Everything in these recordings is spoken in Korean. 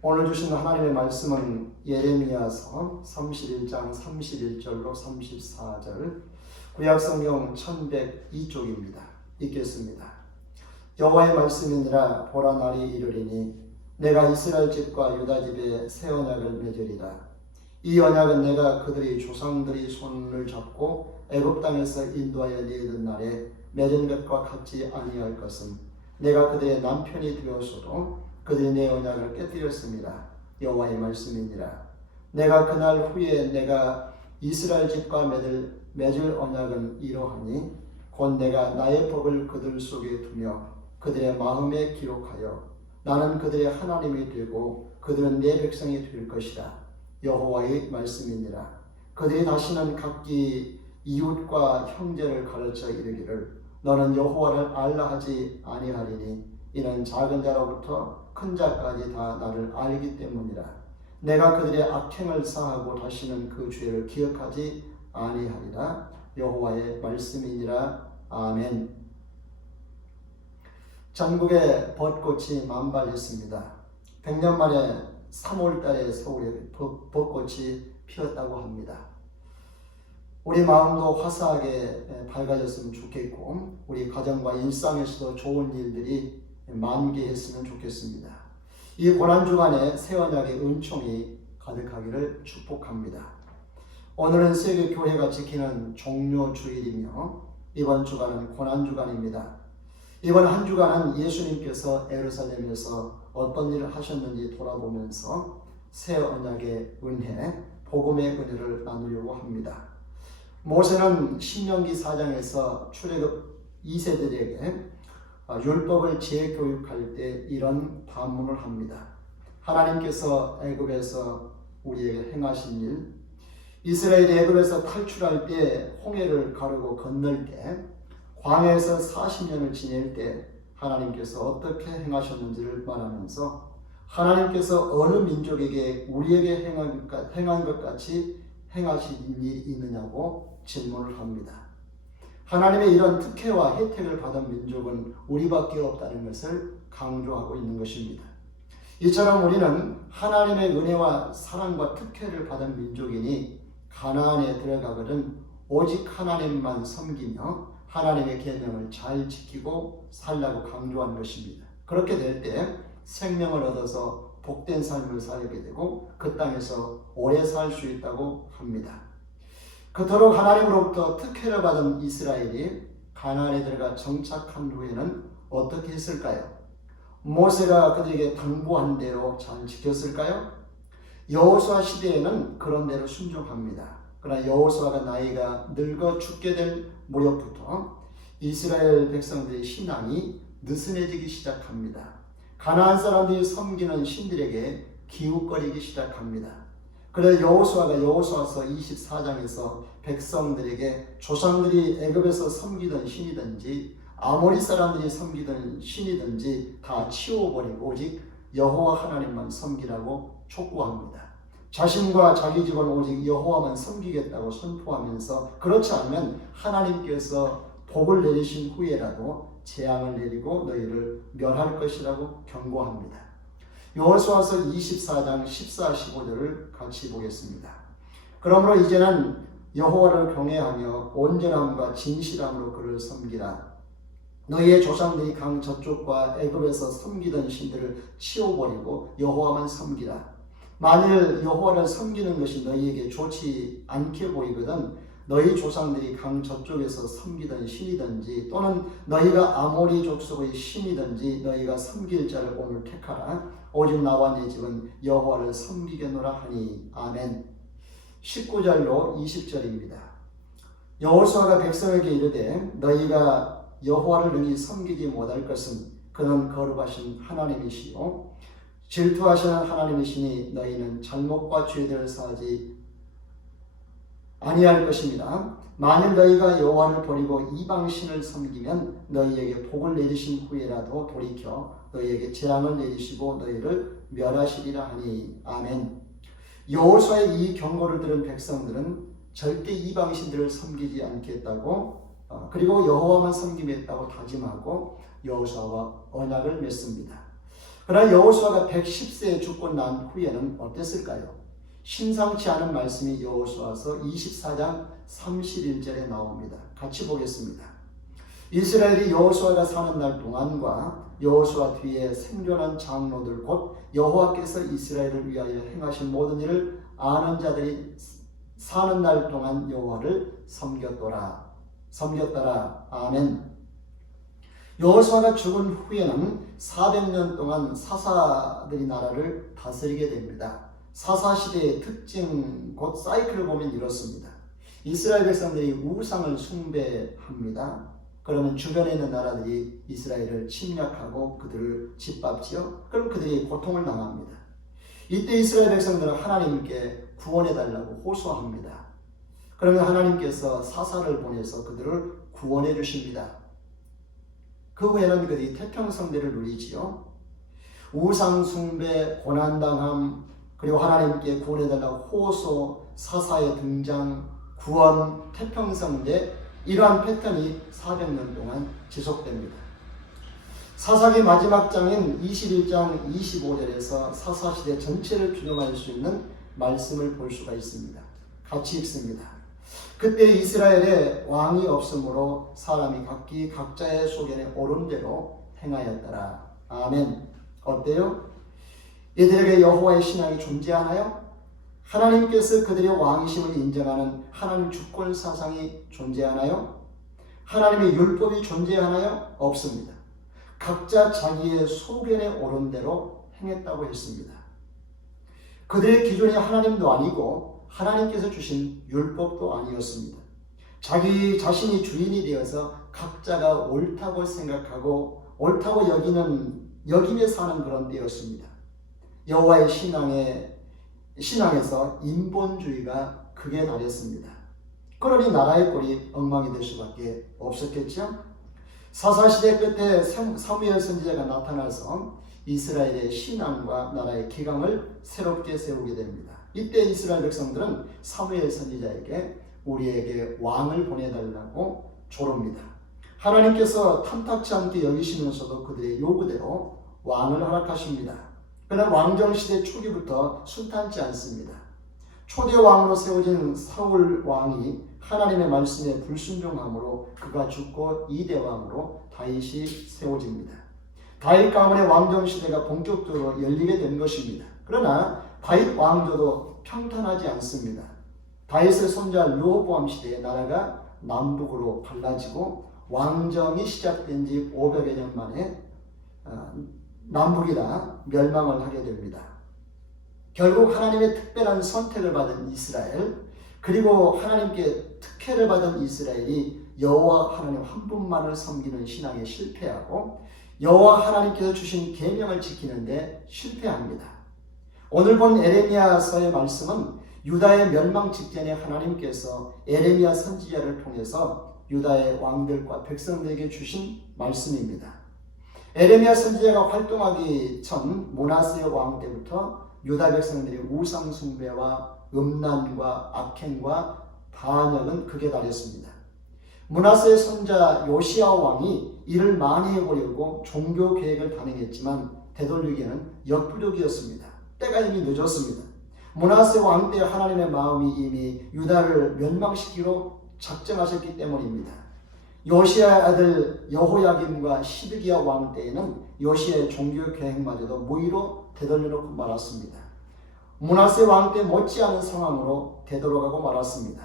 오늘 주신 하나님의 말씀은 예레미야서 31장 31절로 34절, 구약성경 1102쪽입니다. 읽겠습니다. 여호와의 말씀이니라. 보라, 날이 이르리니 내가 이스라엘 집과 유다 집에 새 언약을 맺으리라. 이 언약은 내가 그들의 조상들이 손을 잡고 애굽 땅에서 인도하여 내던 날에 맺은 것과 같지 아니할 것은 내가 그들의 남편이 되었어도 그들이 내 언약을 깨뜨렸습니다. 여호와의 말씀이니라. 내가 그날 후에 내가 이스라엘 집과 맺을 언약은 이러하니 곧 내가 나의 법을 그들 속에 두며 그들의 마음에 기록하여 나는 그들의 하나님이 되고 그들은 내 백성이 될 것이다. 여호와의 말씀이니라. 그들이 다시는 각기 이웃과 형제를 가르쳐 이르기를 너는 여호와를 알라 하지 아니하리니 이는 작은 자로부터 큰 자까지 다 나를 알기 때문이라. 내가 그들의 악행을 사하고 다시는 그 죄를 기억하지 아니하리라. 여호와의 말씀이니라. 아멘. 전국에 벚꽃이 만발했습니다. 100년 만에 3월 달에 서울에 벚꽃이 피었다고 합니다. 우리 마음도 화사하게 밝아졌으면 좋겠고 우리 가정과 일상에서도 좋은 일들이 만개했으면 좋겠습니다. 이 고난주간에 새 언약의 은총이 가득하기를 축복합니다. 오늘은 세계교회가 지키는 종료주일이며 이번 주간은 고난주간입니다. 이번 한 주간은 예수님께서 예루살렘에서 어떤 일을 하셨는지 돌아보면서 새 언약의 은혜, 복음의 은혜를 나누려고 합니다. 모세는 신명기 4장에서 출애굽 2세들에게 율법을 재교육할 때 이런 반문을 합니다. 하나님께서 애굽에서 우리에게 행하신 일, 이스라엘이 애굽에서 탈출할 때 홍해를 가르고 건널 때, 광야에서 40년을 지낼 때 하나님께서 어떻게 행하셨는지를 말하면서 하나님께서 어느 민족에게 우리에게 행한 것 같이 행하신 일이 있느냐고 질문을 합니다. 하나님의 이런 특혜와 혜택을 받은 민족은 우리밖에 없다는 것을 강조하고 있는 것입니다. 이처럼 우리는 하나님의 은혜와 사랑과 특혜를 받은 민족이니 가나안에 들어가거든 오직 하나님만 섬기며 하나님의 계명을 잘 지키고 살라고 강조한 것입니다. 그렇게 될 때 생명을 얻어서 복된 삶을 살게 되고 그 땅에서 오래 살 수 있다고 합니다. 그토록 하나님으로부터 특혜를 받은 이스라엘이 가나안에 들어가 정착한 후에는 어떻게 했을까요? 모세가 그들에게 당부한 대로 잘 지켰을까요? 여호수아 시대에는 그런 대로 순종합니다. 그러나 여호수아가 나이가 늙어 죽게 될 무렵부터 이스라엘 백성들의 신앙이 느슨해지기 시작합니다. 가나안 사람들이 섬기는 신들에게 기웃거리기 시작합니다. 그래서 여호수아서 24장에서 백성들에게 조상들이 애굽에서 섬기던 신이든지 아모리 사람들이 섬기던 신이든지 다 치워버리고 오직 여호와 하나님만 섬기라고 촉구합니다. 자신과 자기 집은 오직 여호와만 섬기겠다고 선포하면서 그렇지 않으면 하나님께서 복을 내리신 후에라도 재앙을 내리고 너희를 멸할 것이라고 경고합니다. 여호수아서 24장 14, 15절을 같이 보겠습니다. 그러므로 이제는 여호와를 경외하며 온전함과 진실함으로 그를 섬기라. 너희의 조상들이 강 저쪽과 애굽에서 섬기던 신들을 치워버리고 여호와만 섬기라. 만일 여호와를 섬기는 것이 너희에게 좋지 않게 보이거든 너희 조상들이 강 저쪽에서 섬기던 신이든지 또는 너희가 아모리 족속의 신이든지 너희가 섬길 자를 오늘 택하라. 오직 나와 내 집은 여호와를 섬기겠노라 하니. 아멘. 19절로 20절입니다. 여호수아가 백성에게 이르되 너희가 여호와를 능히 섬기지 못할 것은 그는 거룩하신 하나님이시요 질투하시는 하나님이시니 너희는 잘못과 죄를 사하지 아니할 것입니다. 만일 너희가 여호와를 버리고 이방신을 섬기면 너희에게 복을 내리신 후에라도 돌이켜 너희에게 재앙을 내리시고 너희를 멸하시리라 하니. 아멘. 여호수아의 이 경고를 들은 백성들은 절대 이방신들을 섬기지 않겠다고 그리고 여호와만 섬기겠다고 다짐하고 여호수아와 언약을 맺습니다. 그러나 여호수아가 110세에 죽고 난 후에는 어땠을까요? 심상치 않은 말씀이 여호수아서 24장 31절에 나옵니다. 같이 보겠습니다. 이스라엘이 여호수아가 사는 날 동안과 여호수아 뒤에 생존한 장로들 곧 여호와께서 이스라엘을 위하여 행하신 모든 일을 아는 자들이 사는 날 동안 여호와를 섬겼더라. 아멘. 여호수아가 죽은 후에는 400년 동안 사사들이 나라를 다스리게 됩니다. 사사시대의 특징 곧 사이클을 보면 이렇습니다. 이스라엘 백성들이 우상을 숭배합니다. 그러면 주변에 있는 나라들이 이스라엘을 침략하고 그들을 짓밟지요. 그럼 그들이 고통을 당합니다. 이때 이스라엘 백성들은 하나님께 구원해달라고 호소합니다. 그러면 하나님께서 사사를 보내서 그들을 구원해 주십니다. 그 후에는 그들이 태평성대를 누리지요. 우상 숭배, 고난당함, 그리고 하나님께 구원해달라고 호소, 사사의 등장, 구원, 태평성대, 이러한 패턴이 400년 동안 지속됩니다. 사사기 마지막 장인 21장 25절에서 사사시대 전체를 규정할 수 있는 말씀을 볼 수가 있습니다. 같이 읽습니다. 그때 이스라엘에 왕이 없으므로 사람이 각기 각자의 소견에 옳은 대로 행하였더라. 아멘. 어때요? 이들에게 여호와의 신앙이 존재하나요? 하나님께서 그들의 왕이심을 인정하는 하나님 주권 사상이 존재하나요? 하나님의 율법이 존재하나요? 없습니다. 각자 자기의 소견에 옳은 대로 행했다고 했습니다. 그들의 기준이 하나님도 아니고 하나님께서 주신 율법도 아니었습니다. 자기 자신이 주인이 되어서 각자가 옳다고 생각하고 옳다고 여기며 사는 그런 때였습니다. 여호와의 신앙에서 인본주의가 극에 달했습니다. 그러니 나라의 꼴이 엉망이 될 수밖에 없었겠죠. 사사시대 끝에 사무엘 선지자가 나타나서 이스라엘의 신앙과 나라의 기강을 새롭게 세우게 됩니다. 이때 이스라엘 백성들은 사무엘 선지자에게 우리에게 왕을 보내달라고 조릅니다. 하나님께서 탐탁치 않게 여기시면서도 그들의 요구대로 왕을 허락하십니다. 그러나 왕정시대 초기부터 순탄치 않습니다. 초대 왕으로 세워진 사울 왕이 하나님의 말씀에 불순종함으로 그가 죽고 2대 왕으로 다윗이 세워집니다. 다윗 가문의 왕정시대가 본격적으로 열리게 된 것입니다. 그러나 다윗 왕조도 평탄하지 않습니다. 다윗의 손자 르호보암 시대에 나라가 남북으로 갈라지고 왕정이 시작된 지 500여 년 만에 남북이 다 멸망을 하게 됩니다. 결국 하나님의 특별한 선택을 받은 이스라엘, 그리고 하나님께 특혜를 받은 이스라엘이 여호와 하나님 한 분만을 섬기는 신앙에 실패하고 여호와 하나님께서 주신 계명을 지키는데 실패합니다. 오늘 본 에레미야서의 말씀은 유다의 멸망 직전에 하나님께서 에레미야 선지자를 통해서 유다의 왕들과 백성들에게 주신 말씀입니다. 에레미야 선지자가 활동하기 전 므낫세 왕 때부터 유다 백성들이 우상 숭배와 음란과 악행과 반역은 극에 달했습니다. 므낫세의 손자 요시야 왕이 이를 만회해 보려고 종교 계획을 단행했지만 되돌리기에는 역부족이었습니다. 때가 이미 늦었습니다. 므낫세 왕 때 하나님의 마음이 이미 유다를 멸망시키기로 작정하셨기 때문입니다. 요시야 아들 여호야김과 시드기야 왕 때에는 요시야의 종교 계획마저도 무의로 되돌려놓고 말았습니다. 므낫세 왕 때 못지않은 상황으로 되돌아가고 말았습니다.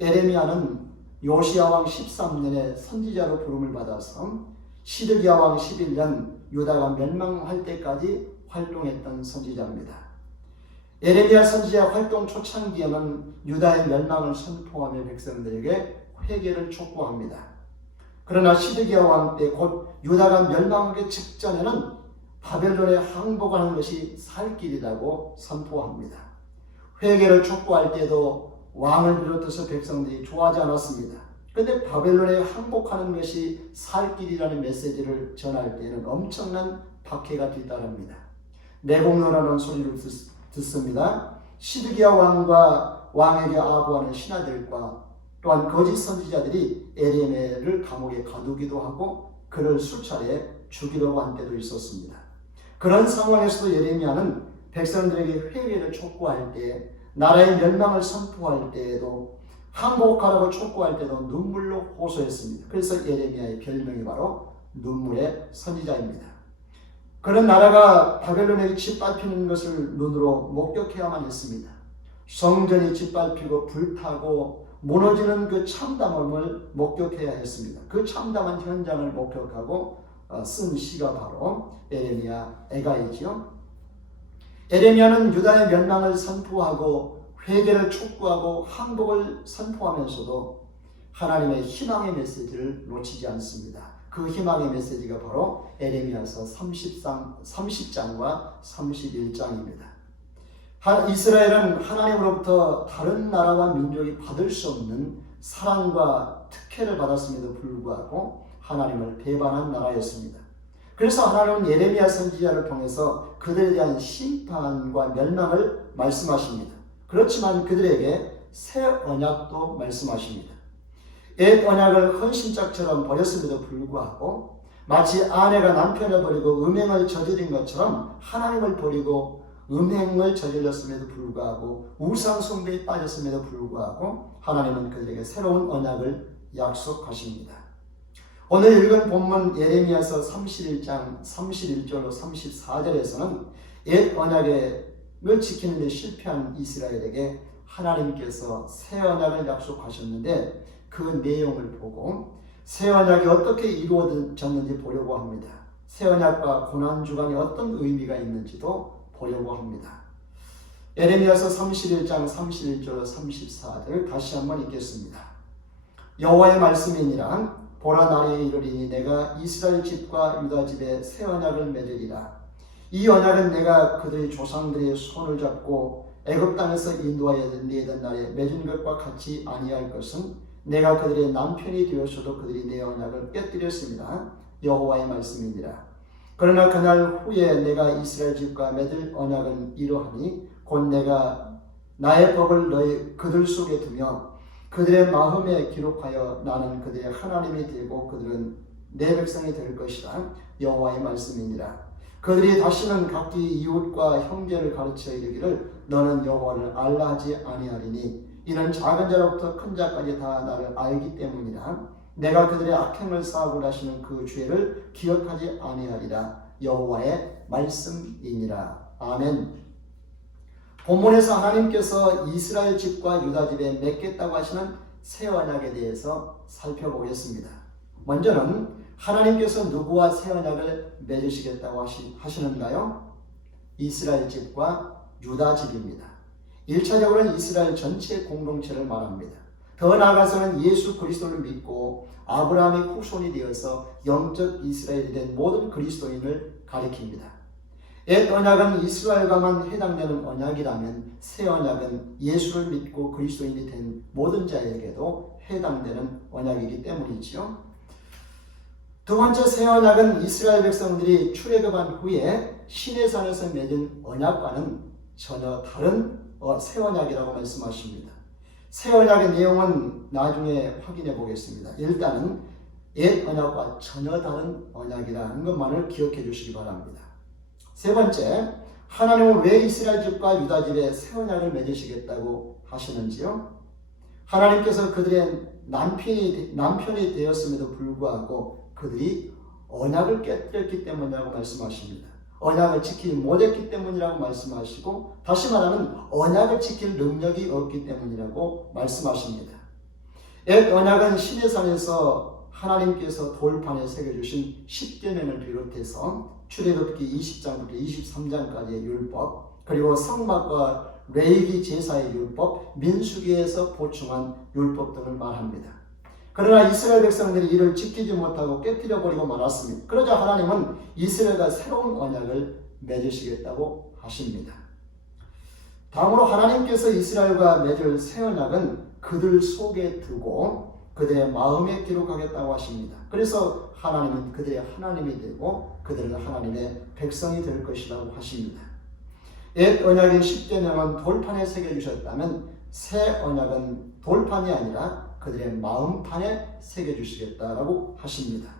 에레미야는 요시야 왕 13년에 선지자로 부름을 받아서 시드기야 왕 11년 유다가 멸망할 때까지 활동했던 선지자입니다. 에레미야 선지자 활동 초창기에는 유다의 멸망을 선포하며 백성들에게 회개를 촉구합니다. 그러나 시드기야 왕 때 곧 유다가 멸망하기 직전에는 바벨론에 항복하는 것이 살 길이라고 선포합니다. 회개를 촉구할 때도 왕을 비롯해서 백성들이 좋아하지 않았습니다. 그런데 바벨론에 항복하는 것이 살 길이라는 메시지를 전할 때는 엄청난 박해가 뒤따릅니다. 내공노라는 소리를 듣습니다. 시드기야 왕과 왕에게 아부하는 신하들과 또한 거짓 선지자들이 에레미야를 감옥에 가두기도 하고 그를 수차례 죽이려고 한 때도 있었습니다. 그런 상황에서도 예레미야는 백성들에게 회개를 촉구할 때, 나라의 멸망을 선포할 때에도, 항복하라고 촉구할 때도 눈물로 호소했습니다. 그래서 예레미야의 별명이 바로 눈물의 선지자입니다. 그런 나라가 바벨론에게 짓밟히는 것을 눈으로 목격해야만 했습니다. 성전이 짓밟히고 불타고 무너지는 그 참담함을 목격해야 했습니다. 그 참담한 현장을 목격하고 쓴 시가 바로 에레미야 애가이지요. 에레미야는 유다의 멸망을 선포하고 회개를 촉구하고 항복을 선포하면서도 하나님의 희망의 메시지를 놓치지 않습니다. 그 희망의 메시지가 바로 에레미야서 30장과 31장입니다. 이스라엘은 하나님으로부터 다른 나라와 민족이 받을 수 없는 사랑과 특혜를 받았음에도 불구하고 하나님을 배반한 나라였습니다. 그래서 하나님은 예레미야 선지자를 통해서 그들에 대한 심판과 멸망을 말씀하십니다. 그렇지만 그들에게 새 언약도 말씀하십니다. 옛 언약을 헌신짝처럼 버렸음에도 불구하고 마치 아내가 남편을 버리고 음행을 저지른 것처럼 하나님을 버리고 음행을 저질렀음에도 불구하고 우상 숭배에 빠졌음에도 불구하고 하나님은 그들에게 새로운 언약을 약속하십니다. 오늘 읽은 본문 예레미야서 31장 31절로 34절에서는 옛 언약을 지키는 데 실패한 이스라엘에게 하나님께서 새 언약을 약속하셨는데 그 내용을 보고 새 언약이 어떻게 이루어졌는지 보려고 합니다. 새 언약과 고난주간에 어떤 의미가 있는지도 보려고 합니다. 예레미야서 31장 31절 34절 다시 한번 읽겠습니다. 여호와의 말씀이니라. 보라 날에 이르리니 내가 이스라엘 집과 유다 집에 새 언약을 맺으리라. 이 언약은 내가 그들의 조상들의 손을 잡고 애굽 땅에서 인도하여 내던 날에 맺은 것과 같이 아니할 것은 내가 그들의 남편이 되었어도 그들이 내 언약을 깨뜨렸습니다. 여호와의 말씀이니라. 그러나 그날 후에 내가 이스라엘 집과 맺을 언약은 이러하니 곧 내가 나의 법을 그들 속에 두며 그들의 마음에 기록하여 나는 그들의 하나님이 되고 그들은 내 백성이 될 것이라. 여호와의 말씀이니라. 그들이 다시는 각기 이웃과 형제를 가르쳐 이르기를 너는 여호와를 알라 하지 아니하리니 이는 작은 자로부터 큰 자까지 다 나를 알기 때문이라. 내가 그들의 악행을 쌓고 하시는 그 죄를 기억하지 아니하리라. 여호와의 말씀이니라. 아멘. 본문에서 하나님께서 이스라엘 집과 유다 집에 맺겠다고 하시는 새 언약에 대해서 살펴보겠습니다. 먼저는 하나님께서 누구와 새 언약을 맺으시겠다고 하시는가요? 이스라엘 집과 유다 집입니다. 1차적으로는 이스라엘 전체 공동체를 말합니다. 더 나아가서는 예수 그리스도를 믿고 아브라함의 후손이 되어서 영적 이스라엘이 된 모든 그리스도인을 가리킵니다. 옛 언약은 이스라엘과만 해당되는 언약이라면 새 언약은 예수를 믿고 그리스도인이 된 모든 자에게도 해당되는 언약이기 때문이지요. 두 번째 새 언약은 이스라엘 백성들이 출애굽한 후에 시내산에서 맺은 언약과는 전혀 다른 새 언약이라고 말씀하십니다. 새 언약의 내용은 나중에 확인해 보겠습니다. 일단은 옛 언약과 전혀 다른 언약이라는 것만을 기억해 주시기 바랍니다. 세 번째, 하나님은 왜 이스라엘 집과 유다 집에 새 언약을 맺으시겠다고 하시는지요? 하나님께서 그들의 남편이 되었음에도 불구하고 그들이 언약을 깨뜨렸기 때문이라고 말씀하십니다. 언약을 지키지 못했기 때문이라고 말씀하시고 다시 말하면 언약을 지킬 능력이 없기 때문이라고 말씀하십니다. 옛 언약은 시내산에서 하나님께서 돌판에 새겨주신 10계명을 비롯해서 출애굽기 20장부터 23장까지의 율법, 그리고 성막과 레위기 제사의 율법, 민수기에서 보충한 율법 등을 말합니다. 그러나 이스라엘 백성들이 이를 지키지 못하고 깨뜨려버리고 말았습니다. 그러자 하나님은 이스라엘과 새로운 언약을 맺으시겠다고 하십니다. 다음으로 하나님께서 이스라엘과 맺을 새 언약은 그들 속에 두고 그들의 마음에 기록하겠다고 하십니다. 그래서 하나님은 그들의 하나님이 되고 그들은 하나님의 백성이 될 것이라고 하십니다. 옛 언약인 10계명은 돌판에 새겨주셨다면 새 언약은 돌판이 아니라 그들의 마음판에 새겨주시겠다라고 하십니다.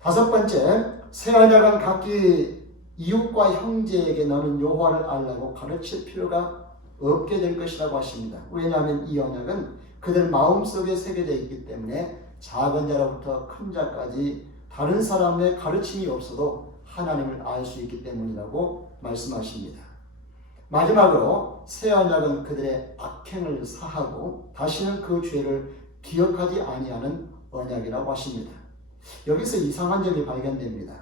다섯 번째, 새 언약은 각기 이웃과 형제에게 너는 여호와를 알라고 가르칠 필요가 없게 될 것이라고 하십니다. 왜냐하면 이 언약은 그들 마음속에 새겨져 있기 때문에 작은 자로부터 큰 자까지 다른 사람의 가르침이 없어도 하나님을 알 수 있기 때문이라고 말씀하십니다. 마지막으로 새 언약은 그들의 악행을 사하고 다시는 그 죄를 기억하지 아니하는 언약이라고 하십니다. 여기서 이상한 점이 발견됩니다.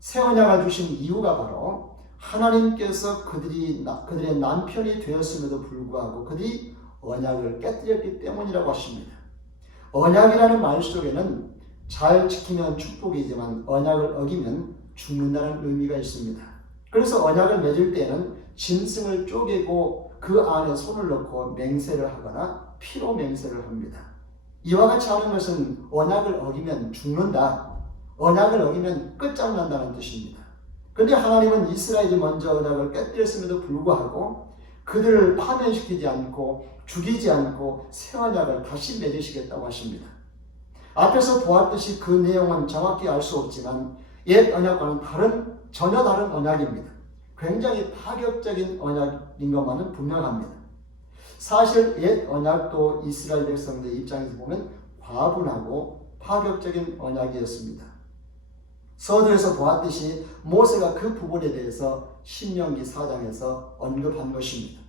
새 언약을 주신 이유가 바로 하나님께서 그들의 남편이 되었음에도 불구하고 그들이 언약을 깨뜨렸기 때문이라고 하십니다. 언약이라는 말 속에는 잘 지키면 축복이지만 언약을 어기면 죽는다는 의미가 있습니다. 그래서 언약을 맺을 때에는 짐승을 쪼개고 그 안에 손을 넣고 맹세를 하거나 피로 맹세를 합니다. 이와 같이 하는 것은 언약을 어기면 죽는다, 언약을 어기면 끝장난다는 뜻입니다. 그런데 하나님은 이스라엘이 먼저 언약을 깨뜨렸음에도 불구하고 그들을 파멸시키지 않고 죽이지 않고 새 언약을 다시 맺으시겠다고 하십니다. 앞에서 보았듯이 그 내용은 정확히 알 수 없지만 옛 언약과는 전혀 다른 언약입니다. 굉장히 파격적인 언약인 것만은 분명합니다. 사실 옛 언약도 이스라엘 백성들 입장에서 보면 과분하고 파격적인 언약이었습니다. 서두에서 보았듯이 모세가 그 부분에 대해서 신명기 4장에서 언급한 것입니다.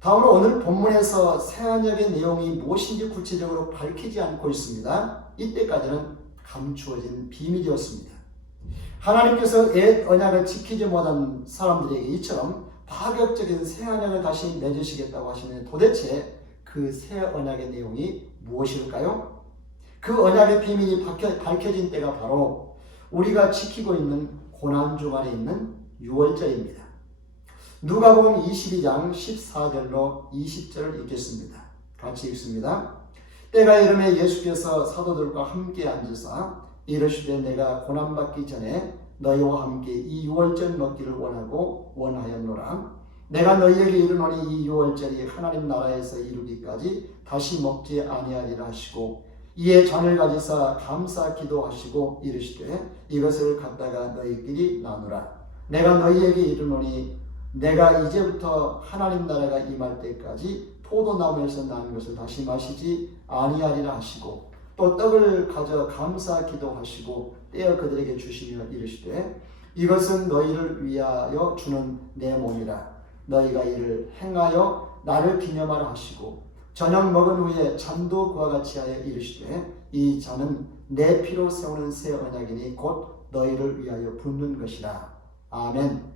다음으로 오늘 본문에서 새 언약의 내용이 무엇인지 구체적으로 밝히지 않고 있습니다. 이때까지는 감추어진 비밀이었습니다. 하나님께서 옛 언약을 지키지 못한 사람들에게 이처럼 파격적인 새 언약을 다시 맺으시겠다고 하시면 도대체 그 새 언약의 내용이 무엇일까요? 그 언약의 비밀이 밝혀진 때가 바로 우리가 지키고 있는 고난주간에 있는 유월절입니다. 누가복음 22장 14절로 20절을 읽겠습니다. 같이 읽습니다. 때가 이르매 예수께서 사도들과 함께 앉으사 이르시되 내가 고난받기 전에 너희와 함께 이 유월절 먹기를 원하였노라. 내가 너희에게 이르노니 이 유월절이 하나님 나라에서 이루기까지 다시 먹지 아니하리라 하시고 이에 잔을 가지사 감사 기도하시고 이르시되 이것을 갖다가 너희끼리 나누라. 내가 너희에게 이르노니 내가 이제부터 하나님 나라가 임할 때까지 포도나무에서 나는 것을 다시 마시지 아니하리라 하시고 또 떡을 가져 감사 기도하시고 떼어 그들에게 주시며 이르시되 이것은 너희를 위하여 주는 내 몸이라. 너희가 이를 행하여 나를 기념하라 하시고 저녁 먹은 후에 잔도 그와 같이 하여 이르시되 이 잔은 내 피로 세우는 새 언약이니 곧 너희를 위하여 붓는 것이라. 아멘.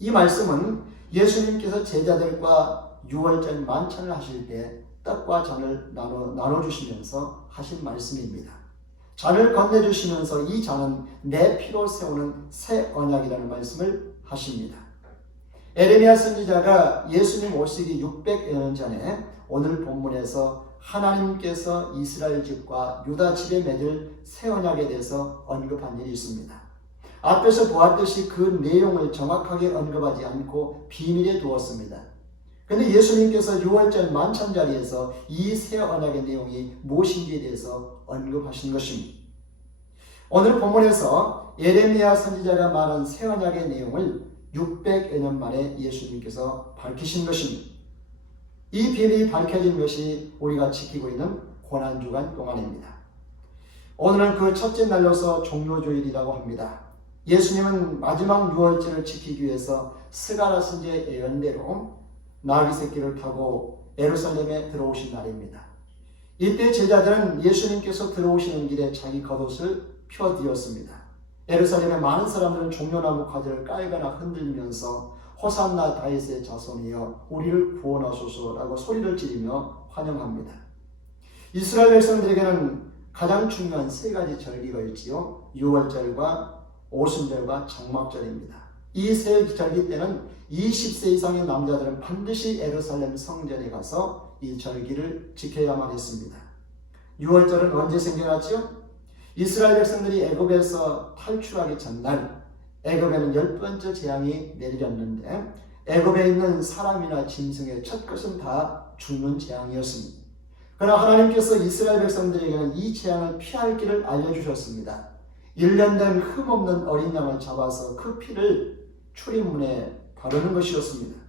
이 말씀은 예수님께서 제자들과 유월절 만찬을 하실 때 떡과 잔을 나눠주시면서 하신 말씀입니다. 잔을 건네주시면서 이 잔은 내 피로 세우는 새 언약이라는 말씀을 하십니다. 에레미야 선지자가 예수님 오시기 600여 년 전에 오늘 본문에서 하나님께서 이스라엘 집과 유다 집에 맺을 새 언약에 대해서 언급한 일이 있습니다. 앞에서 보았듯이 그 내용을 정확하게 언급하지 않고 비밀에 두었습니다. 그런데 예수님께서 유월절 만찬 자리에서 이 새 언약의 내용이 무엇인지에 대해서 언급하신 것입니다. 오늘 본문에서 예레미야 선지자가 말한 새 언약의 내용을 600여 년 만에 예수님께서 밝히신 것입니다. 이 비밀이 밝혀진 것이 우리가 지키고 있는 고난주간 동안입니다. 오늘은 그 첫째 날로서 종료주일이라고 합니다. 예수님은 마지막 유월절을 지키기 위해서 스가랴 선지자의 예언대로 나귀 새끼를 타고 예루살렘에 들어오신 날입니다. 이때 제자들은 예수님께서 들어오시는 길에 자기 겉옷을 펴뒤었습니다. 예루살렘의 많은 사람들은 종려나무 가지를 깔거나 흔들면서 호산나 다윗의 자손이여 우리를 구원하소서라고 소리를 지르며 환영합니다. 이스라엘 백성들에게는 가장 중요한 세 가지 절기가 있지요. 유월절과 오순절과 장막절입니다. 이 세 절기 때는 20세 이상의 남자들은 반드시 예루살렘 성전에 가서 이 절기를 지켜야만 했습니다. 유월절은 언제 생겨났지요? 이스라엘 백성들이 애굽에서 탈출하기 전날 애굽에는 10번째 재앙이 내려졌는데 애굽에 있는 사람이나 짐승의 첫 것은 다 죽는 재앙이었습니다. 그러나 하나님께서 이스라엘 백성들에게는 이 재앙을 피할 길을 알려주셨습니다. 1년 된 흠없는 어린 양을 잡아서 그 피를 출입문에 바르는 것이었습니다.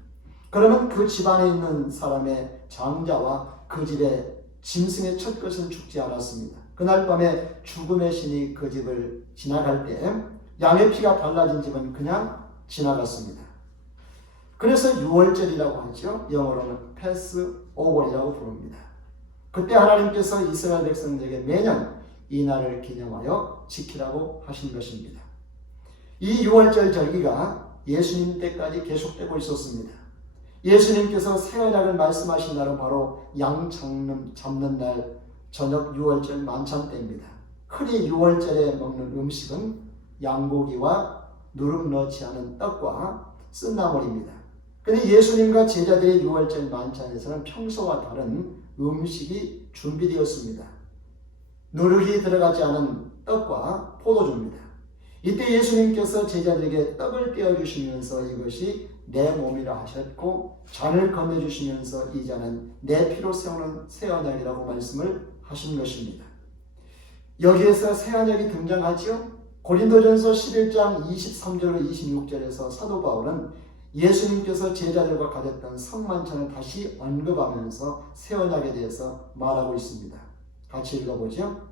그러면 그 집안에 있는 사람의 장자와 그 집의 짐승의 첫 것은 죽지 않았습니다. 그날 밤에 죽음의 신이 그 집을 지나갈 때 양의 피가 발라진 집은 그냥 지나갔습니다. 그래서 유월절이라고 하죠. 영어로는 패스오버이라고 부릅니다. 그때 하나님께서 이스라엘 백성들에게 매년 이 날을 기념하여 지키라고 하신 것입니다. 이 유월절 절기가 예수님 때까지 계속되고 있었습니다. 예수님께서 새 언약을 말씀하신 날은 바로 양 잡는 날 저녁 유월절 만찬 때입니다. 흔히 유월절에 먹는 음식은 양고기와 누룩 넣지 않은 떡과 쓴나물입니다. 그런데 예수님과 제자들의 유월절 만찬에서는 평소와 다른 음식이 준비되었습니다. 누룩이 들어가지 않은 떡과 포도주입니다. 이때 예수님께서 제자들에게 떡을 떼어주시면서 이것이 내 몸이라 하셨고, 잔을 건네주시면서 이 잔은 내 피로 세우는 새 언약이라고 말씀을 하신 것입니다. 여기에서 새 언약이 등장하죠. 고린도전서 11장 23절로 26절에서 사도 바울은 예수님께서 제자들과 가졌던 성만찬을 다시 언급하면서 새 언약에 대해서 말하고 있습니다. 같이 읽어보죠.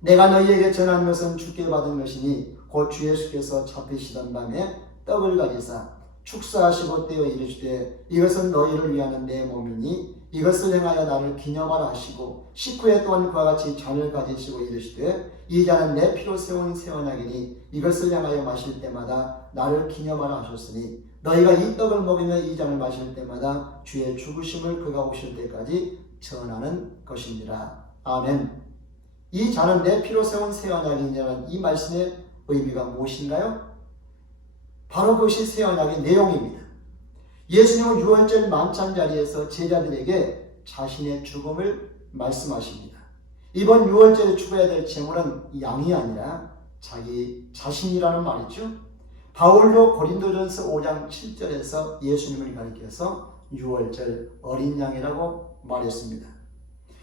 내가 너희에게 전한 것은 주께 받은 것이니 곧 주 예수께서 잡히시던 밤에 떡을 가지사 축사하시고 떼어 이르시되 이것은 너희를 위하는 내 몸이니 이것을 행하여 나를 기념하라 하시고 식후에 또한 그와 같이 잔을 가지시고 이르시되 이 잔은 내 피로 세운 새 언약이니 이것을 향하여 마실 때마다 나를 기념하라 하셨으니 너희가 이 떡을 먹으며 이 잔을 마실 때마다 주의 죽으심을 그가 오실 때까지 전하는 것이니라. 아멘. 이 잔은 내 피로 세운 새 언약이냐는 이 말씀의 의미가 무엇인가요? 바로 그것이 새 언약의 내용입니다. 예수님은 유월절 만찬 자리에서 제자들에게 자신의 죽음을 말씀하십니다. 이번 유월절에 죽어야 될 제물은 양이 아니라 자기 자신이라는 말이죠. 바울도 고린도전서 5장 7절에서 예수님을 가리켜서 유월절 어린 양이라고 말했습니다.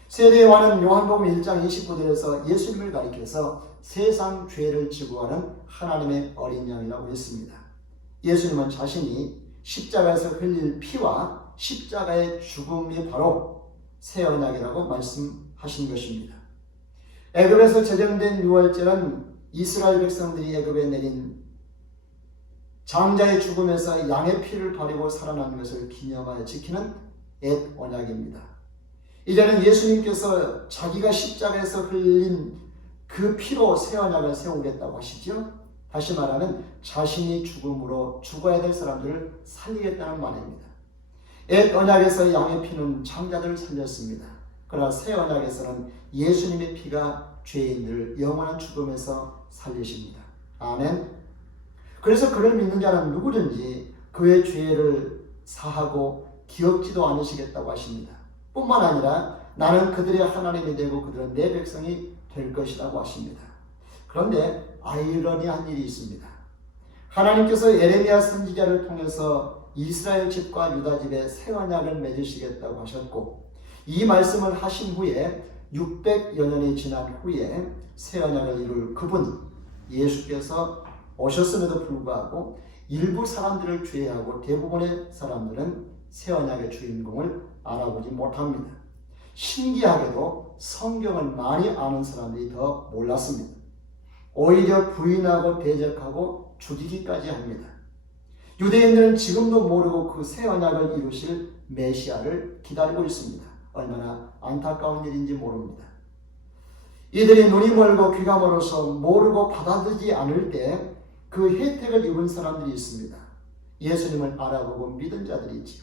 세례요한은 요한복음 1장 29절에서 예수님을 가리켜서 세상 죄를 지고 가는 하나님의 어린 양이라고 했습니다. 예수님은 자신이 십자가에서 흘릴 피와 십자가의 죽음이 바로 새 언약이라고 말씀하신 것입니다. 애굽에서 제정된 유월절은 이스라엘 백성들이 애굽에 내린 장자의 죽음에서 양의 피를 바르고 살아난 것을 기념하여 지키는 옛 언약입니다. 이제는 예수님께서 자기가 십자가에서 흘린 그 피로 새 언약을 세우겠다고 하시죠. 다시 말하면 자신이 죽음으로 죽어야 될 사람들을 살리겠다는 말입니다. 옛 언약에서 양의 피는 장자들을 살렸습니다. 그러나 새 언약에서는 예수님의 피가 죄인들을 영원한 죽음에서 살리십니다. 아멘. 그래서 그를 믿는 자는 누구든지 그의 죄를 사하고 기억지도 않으시겠다고 하십니다. 뿐만 아니라 나는 그들의 하나님이 되고 그들은 내 백성이 될 것이라고 하십니다. 그런데 아이러니한 일이 있습니다. 하나님께서 예레미야 선지자를 통해서 이스라엘 집과 유다 집에 새 언약을 맺으시겠다고 하셨고, 이 말씀을 하신 후에 600여 년이 지난 후에 새 언약을 이룰 그분 예수께서 오셨음에도 불구하고 일부 사람들을 제외하고 대부분의 사람들은 새 언약의 주인공을 알아보지 못합니다. 신기하게도 성경을 많이 아는 사람들이 더 몰랐습니다. 오히려 부인하고 대적하고 죽이기까지 합니다. 유대인들은 지금도 모르고 그 새 언약을 이루실 메시아를 기다리고 있습니다. 얼마나 안타까운 일인지 모릅니다. 이들이 눈이 멀고 귀가 멀어서 모르고 받아들이지 않을 때 그 혜택을 입은 사람들이 있습니다. 예수님을 알아보고 믿은 자들이지요.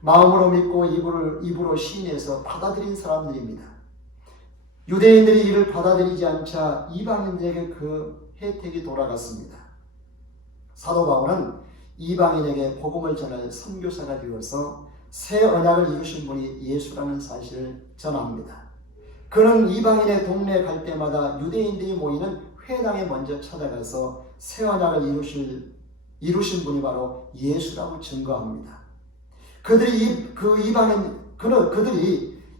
마음으로 믿고 입으로 시인해서 받아들인 사람들입니다. 유대인들이 이를 받아들이지 않자 이방인들에게 그 혜택이 돌아갔습니다. 사도 바울은 이방인에게 복음을 전할 선교사가 되어서 새 언약을 이루신 분이 예수라는 사실을 전합니다. 그는 이방인의 동네에 갈 때마다 유대인들이 모이는 회당에 먼저 찾아가서 새 언약을 이루신 분이 바로 예수라고 증거합니다. 그들이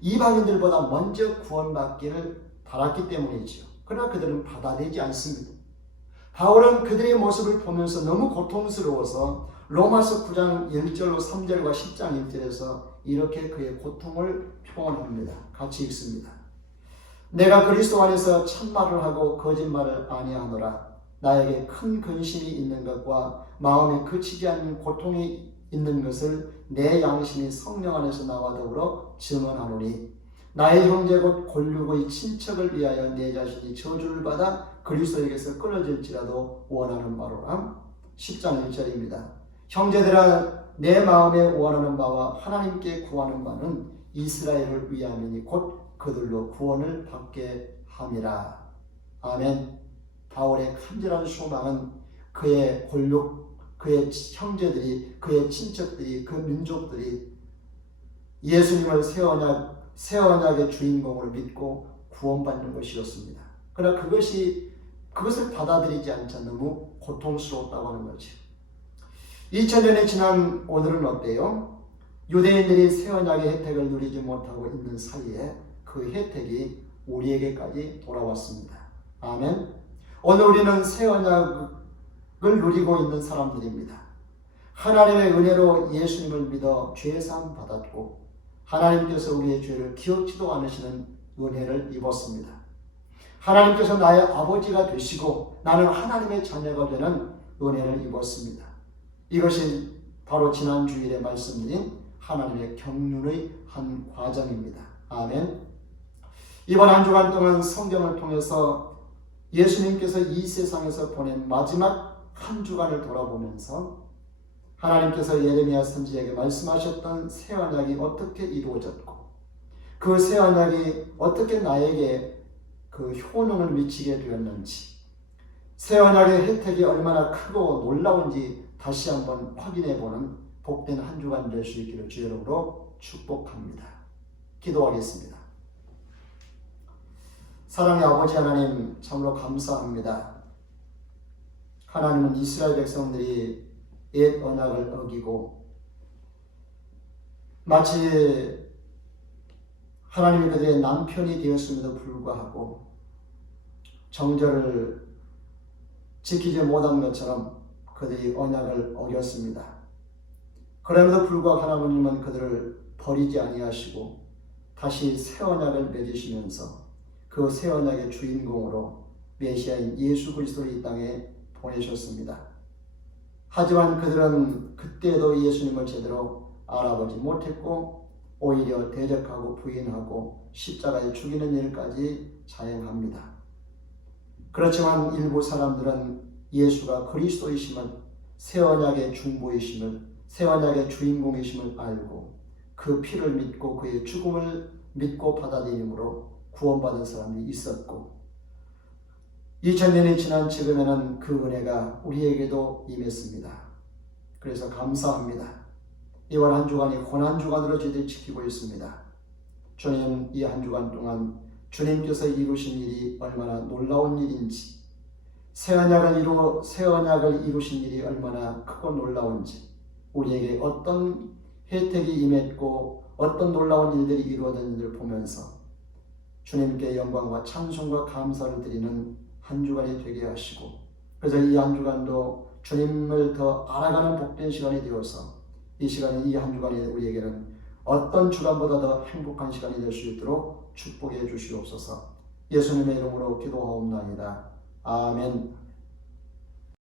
이방인들보다 먼저 구원받기를 바랐기 때문이지요. 그러나 그들은 받아들이지 않습니다. 바울은 그들의 모습을 보면서 너무 고통스러워서 로마서 9장 1절로 3절과 10장 1절에서 이렇게 그의 고통을 표현합니다. 같이 읽습니다. 내가 그리스도 안에서 참말을 하고 거짓말을 아니하노라. 나에게 큰 근심이 있는 것과 마음에 그치지 않는 고통이 있는 것을 내 양심이 성령 안에서 나와 더불어 증언하노니 나의 형제 곧 골육의 친척을 위하여 내 자신이 저주를 받아 그리스도에게서 끊어질지라도 원하는 바로라. 10장 1절입니다. 형제들아 내 마음에 원하는 바와 하나님께 구하는 바는 이스라엘을 위함이니 곧 그들로 구원을 받게 함이라. 아멘. 바울의 간절한 소망은 그의 골육, 그의 형제들이, 그의 친척들이, 그 민족들이 예수님을 새 언약의 주인공으로 믿고 구원받는 것이었습니다. 그러나 그것을 받아들이지 않자 너무 고통스러웠다고 하는 거죠. 2000년이 지난 오늘은 어때요? 유대인들이 새 언약의 혜택을 누리지 못하고 있는 사이에 그 혜택이 우리에게까지 돌아왔습니다. 아멘. 오늘 우리는 새 언약을 누리고 있는 사람들입니다. 하나님의 은혜로 예수님을 믿어 죄사함 받았고 하나님께서 우리의 죄를 기억지도 않으시는 은혜를 입었습니다. 하나님께서 나의 아버지가 되시고 나는 하나님의 자녀가 되는 은혜를 입었습니다. 이것이 바로 지난 주일에 말씀드린 하나님의 경륜의 한 과정입니다. 아멘. 이번 한 주간 동안 성경을 통해서 예수님께서 이 세상에서 보낸 마지막 한 주간을 돌아보면서 하나님께서 예레미야 선지자에게 말씀하셨던 새 언약이 어떻게 이루어졌고 그 새 언약이 어떻게 나에게 그 효능을 미치게 되었는지 새 언약의 혜택이 얼마나 크고 놀라운지 다시 한번 확인해보는 복된 한 주간 될 수 있기를 주 이름으로 축복합니다. 기도하겠습니다. 사랑의 아버지 하나님 참으로 감사합니다. 하나님은 이스라엘 백성들이 옛 언약을 어기고 마치 하나님이 그들의 남편이 되었음에도 불구하고 정절을 지키지 못한 것처럼 그들이 언약을 어겼습니다. 그럼에도 불구하고 하나님은 그들을 버리지 아니하시고 다시 새 언약을 맺으시면서 그 새 언약의 주인공으로 메시아인 예수 그리스도를 이 땅에 보내셨습니다. 하지만 그들은 그때도 예수님을 제대로 알아보지 못했고 오히려 대적하고 부인하고 십자가에 죽이는 일까지 자행합니다. 그렇지만 일부 사람들은 예수가 그리스도이심을, 새 언약의 중보이심을, 새 언약의 주인공이심을 알고 그 피를 믿고 그의 죽음을 믿고 받아들임으로 구원받은 사람이 있었고 2000년이 지난 지금에는 그 은혜가 우리에게도 임했습니다. 그래서 감사합니다. 이번 한 주간이 고난 주간으로 저희들이 지키고 있습니다. 주님, 이 한 주간 동안 주님께서 이루신 일이 얼마나 놀라운 일인지, 새 언약을 이루신 일이 얼마나 크고 놀라운지, 우리에게 어떤 혜택이 임했고 어떤 놀라운 일들이 이루어졌는지를 보면서 주님께 영광과 찬송과 감사를 드리는 한 주간이 되게 하시고, 그래서 이 한 주간도 주님을 더 알아가는 복된 시간이 되어서 이 한 주간이 우리에게는 어떤 주간보다 더 행복한 시간이 될 수 있도록 축복해 주시옵소서. 예수님의 이름으로 기도하옵나이다. 아멘.